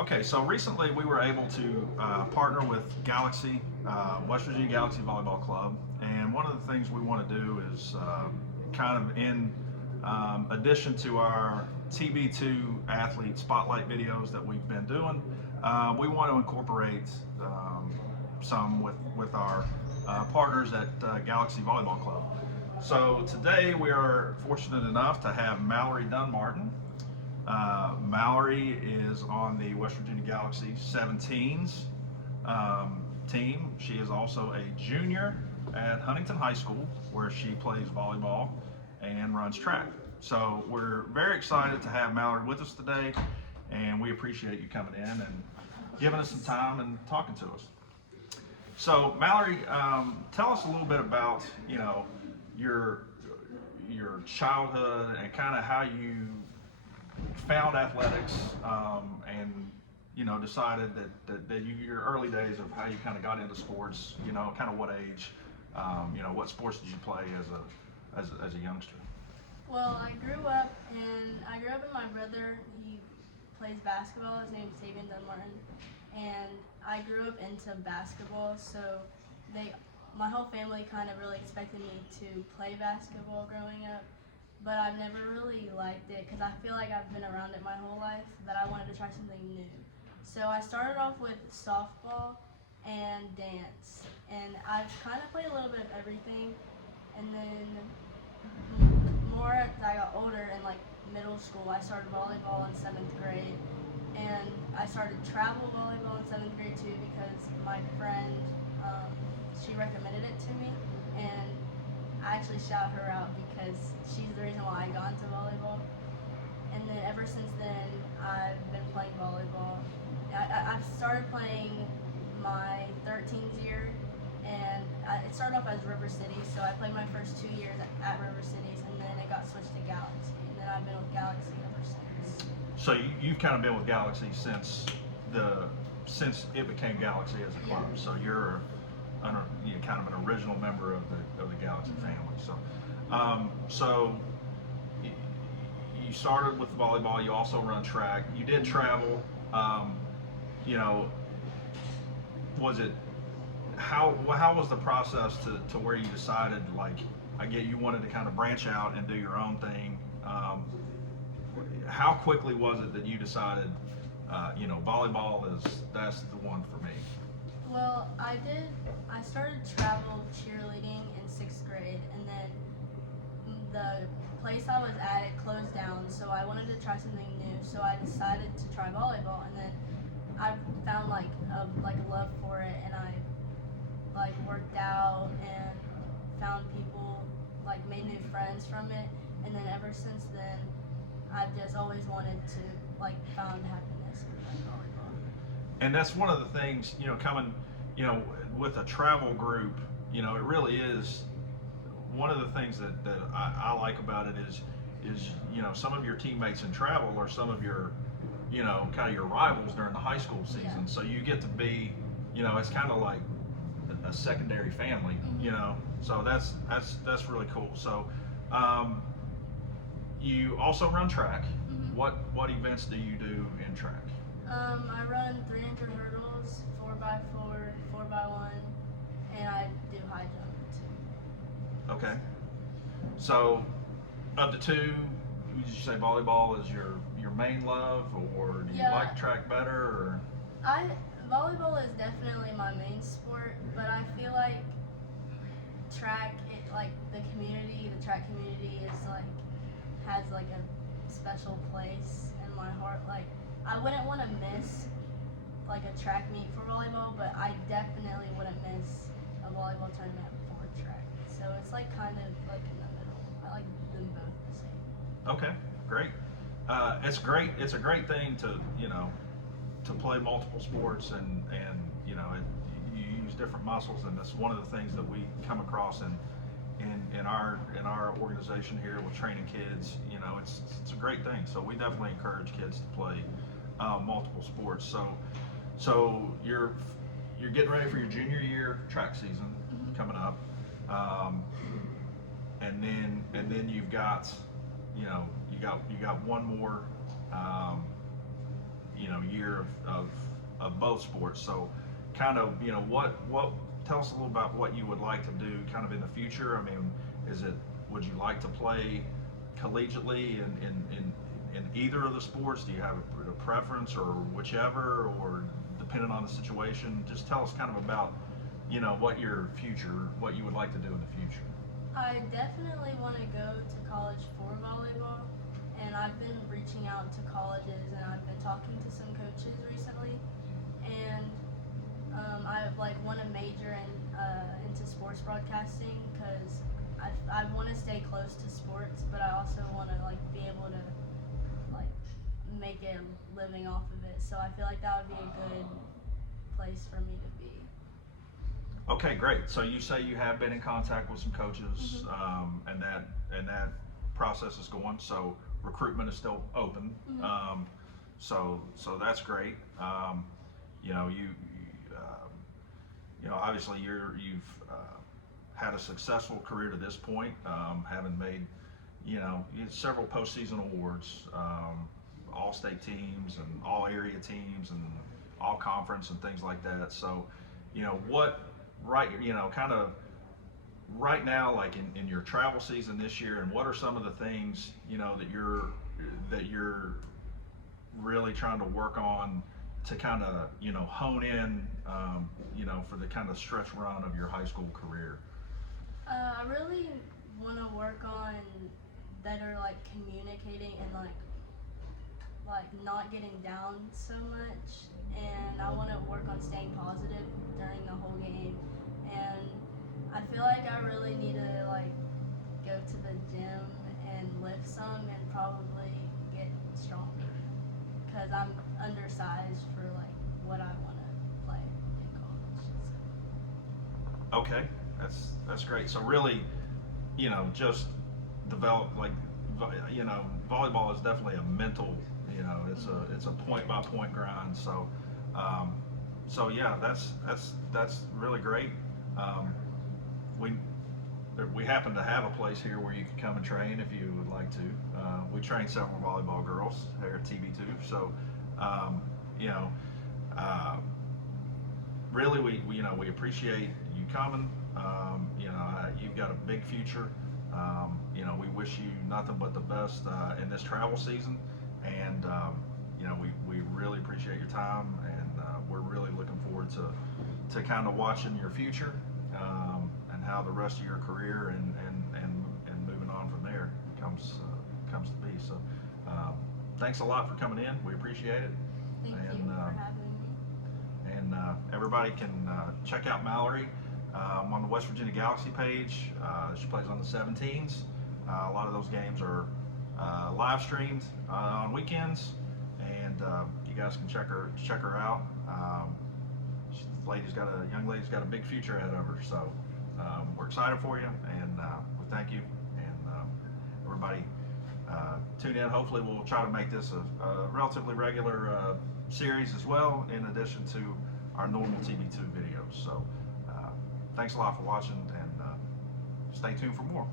Okay, so recently we were able to partner with Galaxy, West Virginia Galaxy Volleyball Club, and one of the things we want to do is kind of in addition to our TB2 athlete spotlight videos that we've been doing, we want to incorporate some with our partners at Galaxy Volleyball Club. So today we are fortunate enough to have Mallori Dunn-Martin. Mallori is on the West Virginia Galaxy 17s team. She is also a junior at Huntington High School, where she plays volleyball and runs track. So we're very excited to have Mallori with us today, and we appreciate you coming in and giving us some time and talking to us. So Mallori, tell us a little bit about your childhood and kind of how you found athletics, and decided that your early days of how you kind of got into sports, kind of what age, what sports did you play as a youngster? Well, I grew up with my brother. He plays basketball. His name's Dunn-Martin, and I grew up into basketball. So my whole family kind of really expected me to play basketball growing up, but I've never really liked it because I feel like I've been around it my whole life, that I wanted to try something new. So I started off with softball and dance, and I've kind of played a little bit of everything. And then more as I got older, in like middle school, I started volleyball in 7th grade, and I started travel volleyball in 7th grade too because my friend, she recommended it to me, and I actually shout her out because she's the reason why I got into volleyball. And then ever since then, I've been playing volleyball. I've started playing my 13th year, and it started off as River City, so I played my first 2 years at River Cities, and then it got switched to Galaxy, and then I've been with Galaxy ever since. So you've kind of been with Galaxy since it became Galaxy as a club. Yeah. So you're kind of an original member of the Galaxy family. So you started with volleyball. You also run track. You did travel. Was it how was the process to where you decided, like, I get you wanted to kind of branch out and do your own thing? How quickly was it that you decided, volleyball that's the one for me? Well, I started travel cheerleading in 6th grade, and then the place I was at, it closed down, so I wanted to try something new, so I decided to try volleyball, and then I found like a love for it, and I worked out and found people, made new friends from it, and then ever since then I've just always wanted to found happiness in playing volleyball. And that's one of the things, coming, with a travel group, it really is one of the things that I like about it is some of your teammates in travel are some of your, kind of your rivals during the high school season. Yeah. So you get to be, it's kind of like a secondary family, So that's really cool. So you also run track. Mm-hmm. What events do you do in track? I run 300 hurdles, 4x4, 4x1, and I do high jump too. Okay. So, of the two, would you say volleyball is your main love, or do you Yeah. like track better? Or Volleyball is definitely my main sport, but I feel like track, the track community is has a special place in my heart. I wouldn't want to miss a track meet for volleyball, but I definitely wouldn't miss a volleyball tournament for track. So it's kind of in the middle. I like them both the same. okay, great. It's great. It's a great thing to play multiple sports, and you use different muscles, and that's one of the things that we come across in our organization here with training kids. It's a great thing. So we definitely encourage kids to play multiple sports. So you're getting ready for your junior year track season coming up, and then you've got you got one more year of both sports. So kind of, what tell us a little about what you would like to do kind of in the future. I mean, would you like to play collegiately in either of the sports? Do you have a preference, or whichever, or depending on the situation? Just tell us kind of about, what you would like to do in the future. I definitely want to go to college for volleyball, and I've been reaching out to colleges, and I've been talking to some coaches recently, and I want to major into sports broadcasting because I want to stay close to sports, but I also want to be able to make a living off of it. So I feel like that would be a good place for me to be. Okay, great. So you say you have been in contact with some coaches, and that process is going. So recruitment is still open. So that's great. Obviously you've had a successful career to this point, having made several postseason awards, all state teams and all area teams and all conference and things like that. So kind of right now, like in your travel season this year, and what are some of the things that you're really trying to work on to kind of hone in for the kind of stretch run of your high school career? I really want to work on better communicating and not getting down so much, and I want to work on staying positive during the whole game. And I feel like I really need to go to the gym and lift some and probably get stronger because I'm undersized for what I want to play in college. So. Okay, that's great. So really, just develop volleyball is definitely a mental, it's a point by point grind. So yeah, that's really great. We happen to have a place here where you can come and train if you would like to. We train several volleyball girls here at TB2. So really we appreciate you coming. You've got a big future. We wish you nothing but the best in this travel season, and we really appreciate your time, and we're really looking forward to kind of watching your future, and how the rest of your career and moving on from there comes to be. So thanks a lot for coming in. We appreciate it. Thank you for having me. And everybody can check out Mallori on the West Virginia Galaxy page. She plays on the 17s. A lot of those games are live streamed on weekends, and you guys can check her out. Young lady's got a big future ahead of her. So we're excited for you, and we thank you. And everybody tune in. Hopefully we'll try to make this a relatively regular series as well, in addition to our normal TB2 videos. So thanks a lot for watching, and stay tuned for more.